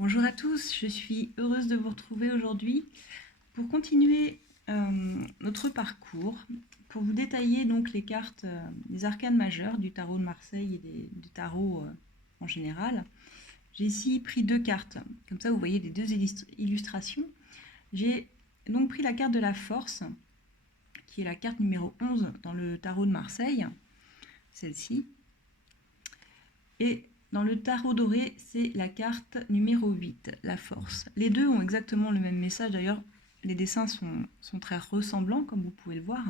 Bonjour à tous, je suis heureuse de vous retrouver aujourd'hui pour continuer notre parcours, pour vous détailler donc les cartes des arcanes majeures du tarot de Marseille et du tarot en général. J'ai ici pris deux cartes, comme ça vous voyez les deux illustrations. J'ai donc pris la carte de la force, qui est la carte numéro 11 dans le tarot de Marseille, celle-ci, et dans le tarot doré, c'est la carte numéro 8, la force. Les deux ont exactement le même message, d'ailleurs, les dessins sont très ressemblants, comme vous pouvez le voir.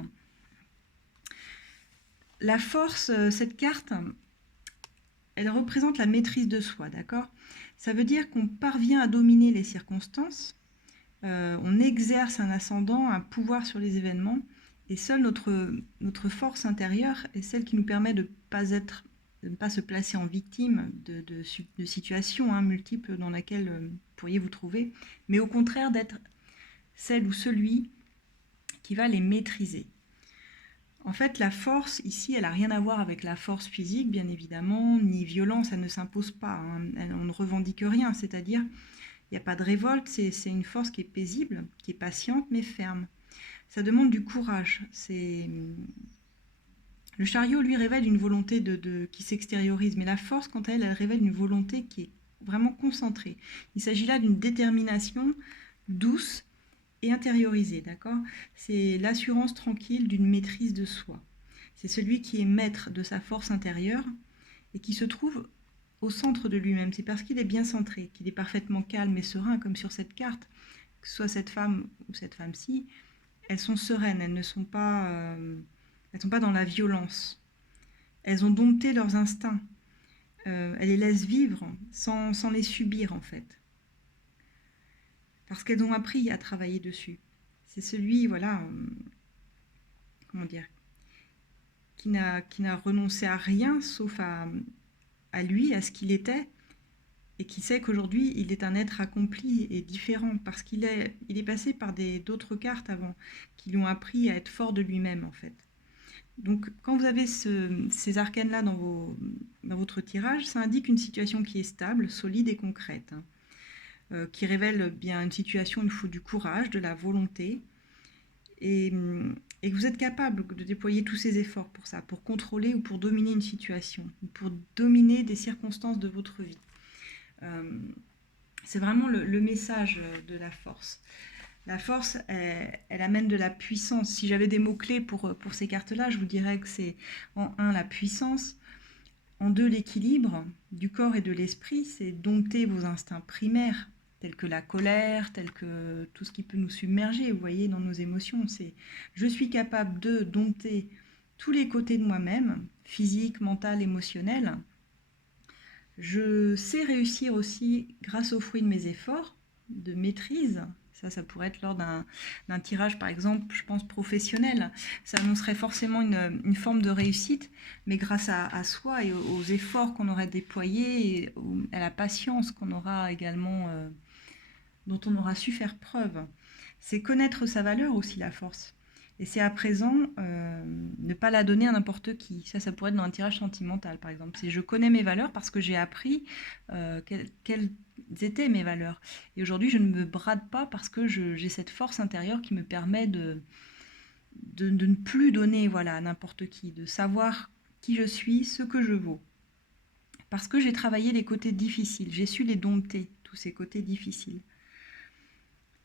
La force, cette carte, elle représente la maîtrise de soi, d'accord? Ça veut dire qu'on parvient à dominer les circonstances, on exerce un ascendant, un pouvoir sur les événements, et seule notre force intérieure est celle qui nous permet de ne pas se placer en victime de situations multiples dans lesquelles vous pourriez vous trouver, mais au contraire d'être celle ou celui qui va les maîtriser. En fait, la force, ici, elle n'a rien à voir avec la force physique, bien évidemment, ni violence, elle ne s'impose pas, on ne revendique rien, c'est-à-dire il n'y a pas de révolte, c'est une force qui est paisible, qui est patiente, mais ferme. Ça demande du courage. Le chariot, lui, révèle une volonté qui s'extériorise, mais la force, quant à elle, elle révèle une volonté qui est vraiment concentrée. Il s'agit là d'une détermination douce et intériorisée, d'accord? C'est l'assurance tranquille d'une maîtrise de soi. C'est celui qui est maître de sa force intérieure et qui se trouve au centre de lui-même. C'est parce qu'il est bien centré, qu'il est parfaitement calme et serein, comme sur cette carte, que ce soit cette femme ou cette femme-ci, elles sont sereines, elles ne sont pas, elles sont pas dans la violence. Elles ont dompté leurs instincts. Elles les laissent vivre sans les subir en fait. Parce qu'elles ont appris à travailler dessus. C'est celui, voilà, comment dire, qui n'a renoncé à rien sauf à lui, à ce qu'il était, et qui sait qu'aujourd'hui, il est un être accompli et différent, parce qu'il il est passé par d'autres cartes avant, qui lui ont appris à être fort de lui-même, en fait. Donc, quand vous avez ces arcanes-là dans votre tirage, ça indique une situation qui est stable, solide et concrète, qui révèle bien une situation où il faut du courage, de la volonté, et, et que vous êtes capable de déployer tous ces efforts pour ça, pour contrôler ou pour dominer une situation, ou pour dominer des circonstances de votre vie. C'est vraiment le message de la force. La force, elle amène de la puissance. Si j'avais des mots-clés pour ces cartes-là, je vous dirais que c'est en 1 la puissance, en 2 l'équilibre du corps et de l'esprit, c'est dompter vos instincts primaires, tels que la colère, tels que tout ce qui peut nous submerger, vous voyez, dans nos émotions. C'est je suis capable de dompter tous les côtés de moi-même, physique, mental, émotionnel. Je sais réussir aussi grâce aux fruits de mes efforts, de maîtrise. Ça pourrait être lors d'un tirage, par exemple, je pense professionnel. Ça annoncerait forcément une forme de réussite, mais grâce à soi et aux efforts qu'on aurait déployés, et à la patience qu'on aura également, dont on aura su faire preuve. C'est connaître sa valeur aussi, la force. Et c'est à présent ne pas la donner à n'importe qui. Ça pourrait être dans un tirage sentimental, par exemple. C'est je connais mes valeurs parce que j'ai appris quelles étaient mes valeurs. Et aujourd'hui, je ne me brade pas parce que j'ai cette force intérieure qui me permet de ne plus donner voilà, à n'importe qui, de savoir qui je suis, ce que je vaux. Parce que j'ai travaillé les côtés difficiles, j'ai su les dompter, tous ces côtés difficiles.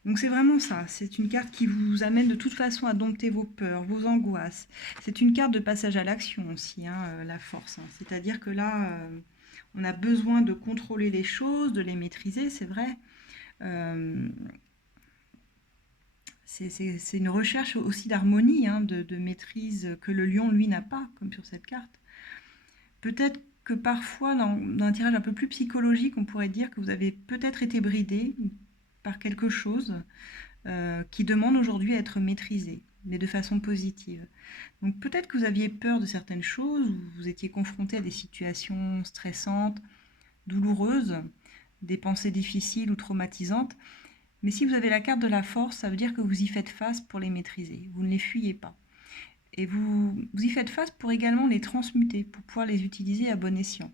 Donc c'est vraiment ça, c'est une carte qui vous amène de toute façon à dompter vos peurs, vos angoisses. C'est une carte de passage à l'action aussi, la force. C'est-à-dire que là, on a besoin de contrôler les choses, de les maîtriser, c'est vrai. C'est une recherche aussi d'harmonie, de maîtrise que le lion, lui, n'a pas, comme sur cette carte. Peut-être que parfois, dans un tirage un peu plus psychologique, on pourrait dire que vous avez peut-être été bridé par quelque chose qui demande aujourd'hui à être maîtrisé, mais de façon positive. Donc peut-être que vous aviez peur de certaines choses, vous étiez confronté à des situations stressantes, douloureuses, des pensées difficiles ou traumatisantes, mais si vous avez la carte de la force, ça veut dire que vous y faites face pour les maîtriser, vous ne les fuyez pas. Et vous y faites face pour également les transmuter, pour pouvoir les utiliser à bon escient.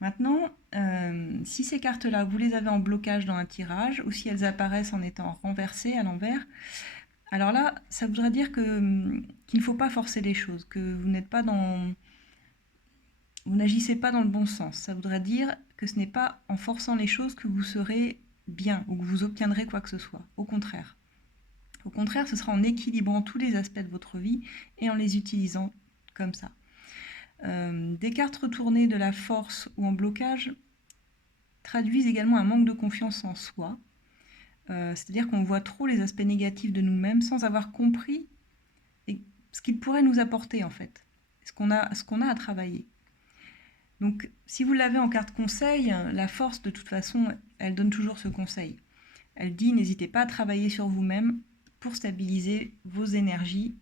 Maintenant, si ces cartes-là, vous les avez en blocage dans un tirage, ou si elles apparaissent en étant renversées à l'envers, alors là, ça voudrait dire qu'il ne faut pas forcer les choses, que vous n'êtes pas dans... Vous n'agissez pas dans le bon sens. Ça voudrait dire que ce n'est pas en forçant les choses que vous serez bien ou que vous obtiendrez quoi que ce soit. Au contraire. Au contraire, ce sera en équilibrant tous les aspects de votre vie et en les utilisant comme ça. Des cartes retournées de la force ou en blocage traduisent également un manque de confiance en soi. C'est-à-dire qu'on voit trop les aspects négatifs de nous-mêmes sans avoir compris ce qu'il pourrait nous apporter en fait, ce qu'on a à travailler. Donc si vous l'avez en carte conseil, la force de toute façon, elle donne toujours ce conseil. Elle dit n'hésitez pas à travailler sur vous-même pour stabiliser vos énergies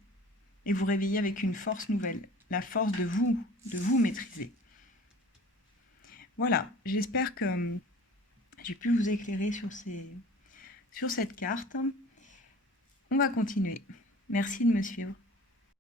et vous réveiller avec une force nouvelle, la force de vous maîtriser. Voilà, j'espère que j'ai pu vous éclairer sur cette carte. On va continuer. Merci de me suivre.